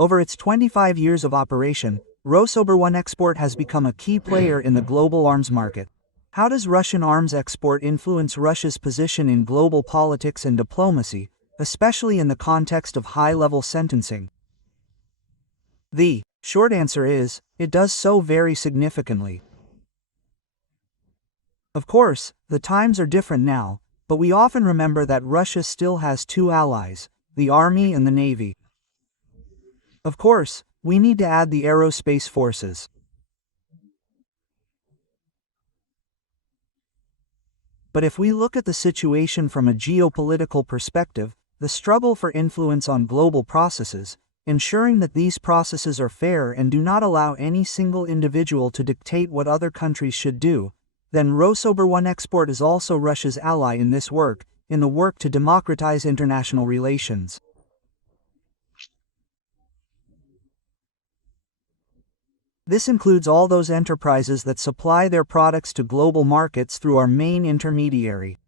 Over its 25 years of operation, Rosoboronexport has become a key player in the global arms market. How does Russian arms export influence Russia's position in global politics and diplomacy, especially in the context of high-level sentencing? The short answer is, it does so very significantly. Of course, the times are different now, but we often remember that Russia still has two allies, the Army and the Navy. Of course, we need to add the aerospace forces. But if we look at the situation from a geopolitical perspective, the struggle for influence on global processes, ensuring that these processes are fair and do not allow any single individual to dictate what other countries should do, then Rosoboronexport is also Russia's ally in this work, in the work to democratize international relations. This includes all those enterprises that supply their products to global markets through our main intermediary.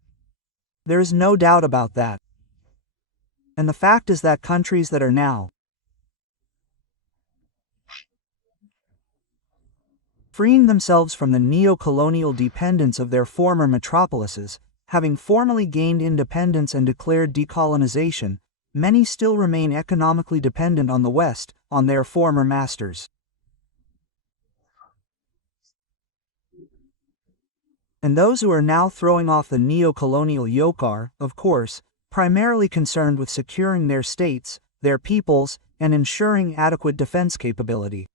There is no doubt about that. And the fact is that countries that are now freeing themselves from the neo-colonial dependence of their former metropolises, having formally gained independence and declared decolonization, many still remain economically dependent on the West, on their former masters. And those who are now throwing off the neocolonial yoke are, of course, primarily concerned with securing their states, their peoples, and ensuring adequate defense capability.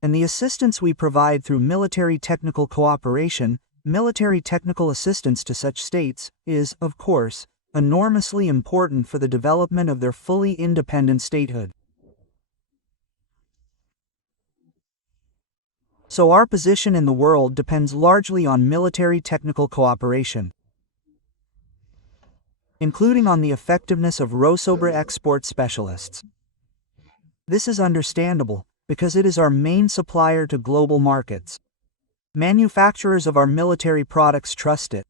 And the assistance we provide through military technical cooperation, military technical assistance to such states, is, of course, enormously important for the development of their fully independent statehood. So our position in the world depends largely on military technical cooperation, including on the effectiveness of Rosoboronexport specialists. This is understandable, because it is our main supplier to global markets. Manufacturers of our military products trust it.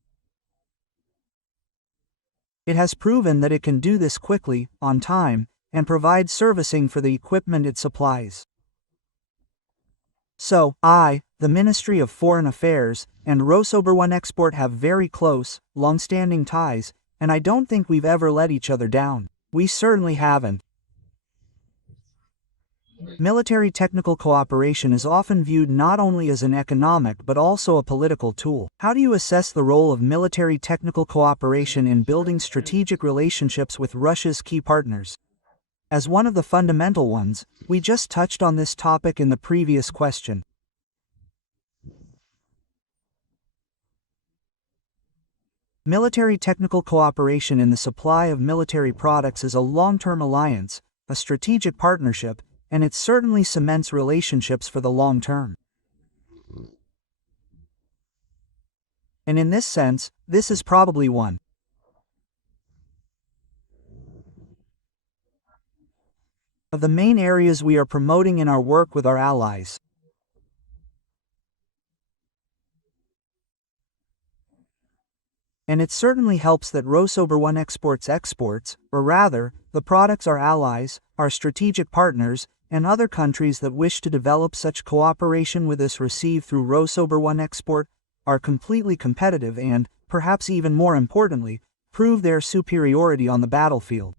It has proven that it can do this quickly, on time, and provide servicing for the equipment it supplies. So, the Ministry of Foreign Affairs, and Rosoboronexport have very close, long-standing ties, and I don't think we've ever let each other down. We certainly haven't. Military technical cooperation is often viewed not only as an economic but also a political tool. How do you assess the role of military technical cooperation in building strategic relationships with Russia's key partners? As one of the fundamental ones, we just touched on this topic in the previous question. Military technical cooperation in the supply of military products is a long-term alliance, a strategic partnership, and it certainly cements relationships for the long term. And in this sense, this is probably one of the main areas we are promoting in our work with our allies. And it certainly helps that Rosoboronexport's exports, or rather, the products our allies, our strategic partners, and other countries that wish to develop such cooperation with us receive through Rosoboronexport, are completely competitive and, perhaps even more importantly, prove their superiority on the battlefield.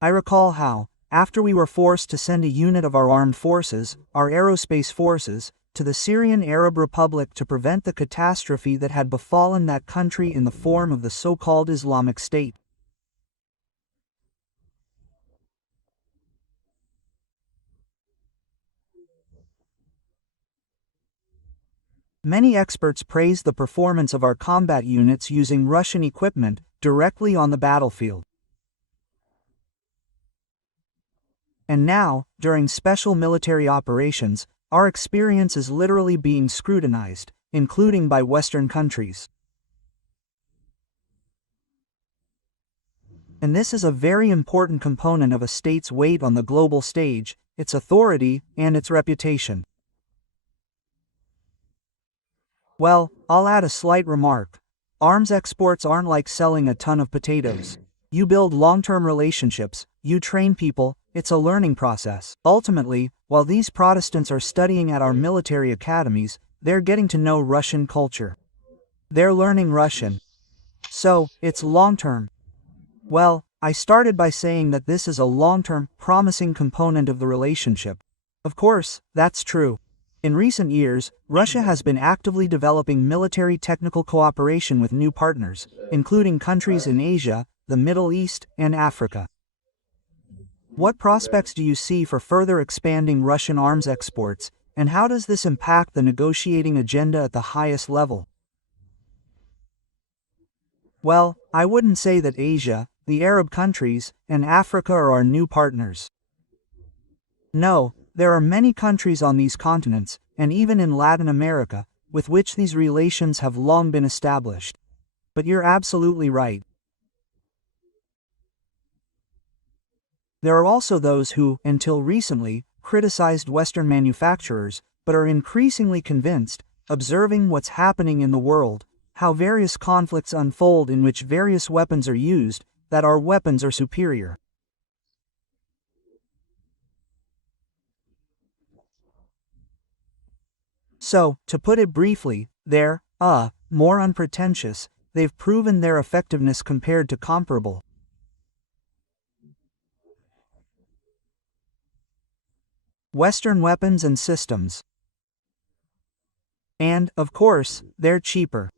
I recall how, after we were forced to send a unit of our armed forces, our aerospace forces, to the Syrian Arab Republic to prevent the catastrophe that had befallen that country in the form of the so-called Islamic State. Many experts praised the performance of our combat units using Russian equipment directly on the battlefield. And now, during special military operations, our experience is literally being scrutinized, including by Western countries. And this is a very important component of a state's weight on the global stage, its authority, and its reputation. Well, I'll add a slight remark. Arms exports aren't like selling a ton of potatoes. You build long-term relationships, you train people, it's a learning process. Ultimately, while these Protestants are studying at our military academies, they're getting to know Russian culture. They're learning Russian. So, it's long-term. Well, I started by saying that this is a long-term, promising component of the relationship. Of course, that's true. In recent years, Russia has been actively developing military technical cooperation with new partners, including countries in Asia, the Middle East, and Africa. What prospects do you see for further expanding Russian arms exports, and how does this impact the negotiating agenda at the highest level? Well, I wouldn't say that Asia, the Arab countries, and Africa are our new partners. No, there are many countries on these continents, and even in Latin America, with which these relations have long been established. But you're absolutely right. There are also those who, until recently, criticized Western manufacturers, but are increasingly convinced, observing what's happening in the world, how various conflicts unfold in which various weapons are used, that our weapons are superior. So, to put it briefly, they're, more unpretentious, they've proven their effectiveness compared to comparable Western weapons and systems. And, of course, they're cheaper.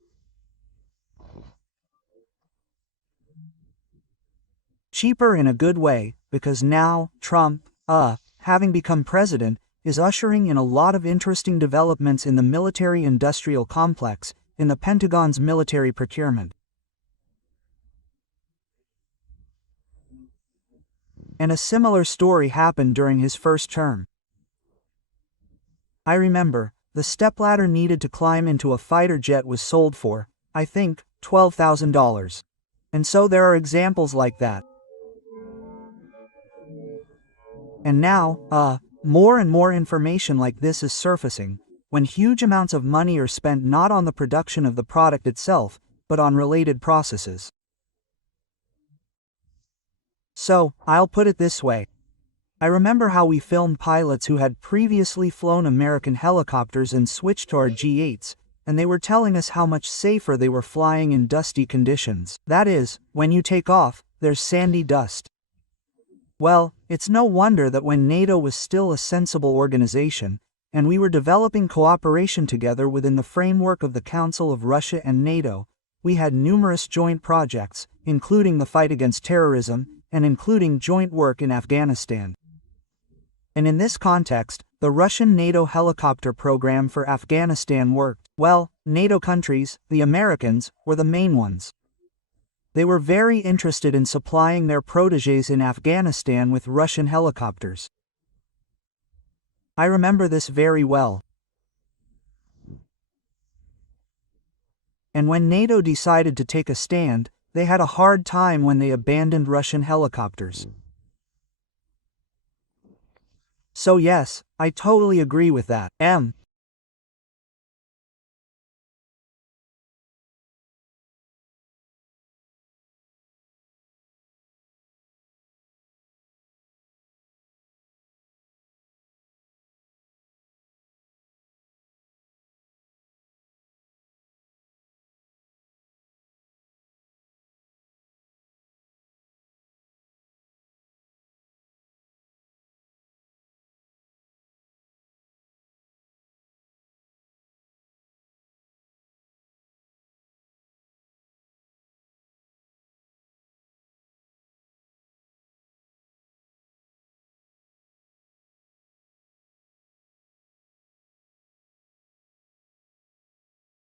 Cheaper in a good way, because now, Trump, having become president, is ushering in a lot of interesting developments in the military-industrial complex, in the Pentagon's military procurement. And a similar story happened during his first term. I remember, the stepladder needed to climb into a fighter jet was sold for, I think, $12,000. And so there are examples like that. And now, more and more information like this is surfacing, when huge amounts of money are spent not on the production of the product itself, but on related processes. So, I'll put it this way. I remember how we filmed pilots who had previously flown American helicopters and switched to our G8s, and they were telling us how much safer they were flying in dusty conditions. That is, when you take off, there's sandy dust. Well, it's no wonder that when NATO was still a sensible organization, and we were developing cooperation together within the framework of the Council of Russia and NATO, we had numerous joint projects, including the fight against terrorism, and including joint work in Afghanistan. And in this context, the Russian NATO helicopter program for Afghanistan worked. Well, NATO countries, the Americans, were the main ones. They were very interested in supplying their protégés in Afghanistan with Russian helicopters. I remember this very well. And when NATO decided to take a stand, they had a hard time when they abandoned Russian helicopters. So yes, I totally agree with that.